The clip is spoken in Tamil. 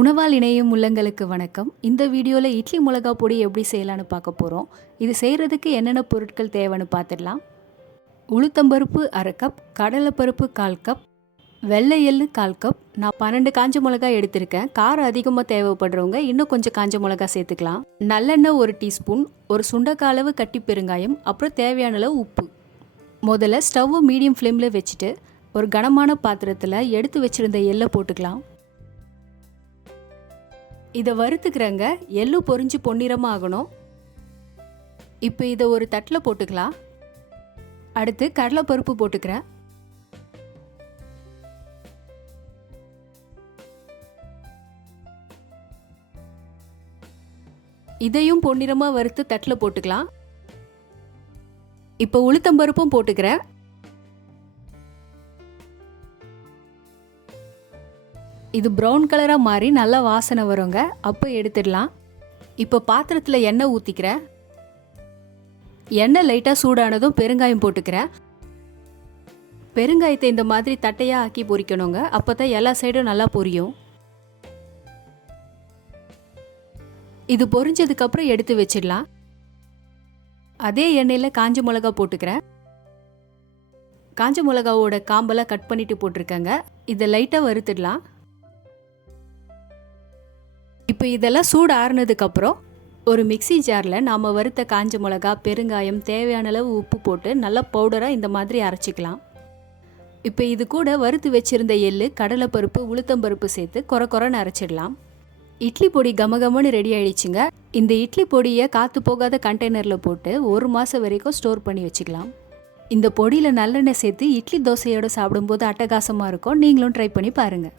உணவால் இணையும் உள்ளங்களுக்கு வணக்கம். இந்த வீடியோவில் இட்லி மிளகா பொடி எப்படி செய்யலான்னு பார்க்க போகிறோம். இது செய்கிறதுக்கு என்னென்ன பொருட்கள் தேவைன்னு பார்த்துடலாம். உளுத்தம்பருப்பு 1/2 கப், கடலைப்பருப்பு 1/4 கப், வெள்ளை எள்ளு 1/4 கப். நான் 12 காஞ்ச மிளகாய் எடுத்திருக்கேன். காரம் அதிகமாக தேவைப்படுறவங்க இன்னும் கொஞ்சம் காஞ்ச மிளகா சேர்த்துக்கலாம். நல்லெண்ணெய் 1 டீஸ்பூன், ஒரு சுண்டைக்காய் அளவு கட்டி பெருங்காயம், அப்புறம் தேவையான அளவு உப்பு. முதல்ல ஸ்டவ்வை மீடியம் ஃப்ளேமில் வச்சுட்டு ஒரு கனமான பாத்திரத்தில் எடுத்து வச்சுருந்த எள்ளை போட்டுக்கலாம். இதை வறுத்துக்கிறங்க. எள்ளு பொரிஞ்சு பொன்னிறமாக ஆகணும். இப்போ இதை ஒரு தட்டில் போட்டுக்கலாம். அடுத்து கடலைப்பருப்பு போட்டுக்கிறேன். இதையும் பொன்னிறமாக வறுத்து தட்டில் போட்டுக்கலாம். இப்போ உளுத்தம்பருப்பும் போட்டுக்கிறேன். இது ப்ரௌன் கலராக மாறி நல்லா வாசனை வருங்க. அப்போ எடுத்துடலாம். இப்போ பாத்திரத்தில் எண்ணெய் ஊற்றிக்கிறேன். எண்ணெய் லைட்டாக சூடானதும் பெருங்காயம் போட்டுக்கிறேன். பெருங்காயத்தை இந்த மாதிரி தட்டையாக ஆக்கி பொரிக்கணுங்க. அப்போ தான் எல்லா சைடும் நல்லா பொரியும். இது பொரிஞ்சதுக்கப்புறம் எடுத்து வச்சிடலாம். அதே எண்ணெயில் காஞ்ச மிளகா போட்டுக்கிறேன். காஞ்ச மிளகாவோட காம்பெல்லாம் கட் பண்ணிட்டு போட்டிருக்கேங்க. இதை லைட்டாக வறுத்துடலாம். இப்போ இதெல்லாம் சூடு ஆறுனதுக்கப்புறம் ஒரு மிக்சி ஜாரில் நாம் வறுத்த காஞ்ச மிளகா, பெருங்காயம், தேவையான அளவு உப்பு போட்டு நல்லா பவுடராக இந்த மாதிரி அரைச்சிக்கலாம். இப்போ இது கூட வறுத்து வச்சுருந்த எள்ளு, கடலைப்பருப்பு, உளுத்தம்பருப்பு சேர்த்து கொரன்னு அரைச்சிடலாம். இட்லி பொடி கமகமன்னு ரெடி ஆயிடுச்சுங்க. இந்த இட்லி பொடியை காற்று போகாத கண்டெய்னரில் போட்டு 1 மாதம் வரைக்கும் ஸ்டோர் பண்ணி வச்சுக்கலாம். இந்த பொடியில் நல்லெண்ணெய் சேர்த்து இட்லி தோசையோடு சாப்பிடும்போது அட்டகாசமாக இருக்கும். நீங்களும் ட்ரை பண்ணி பாருங்கள்.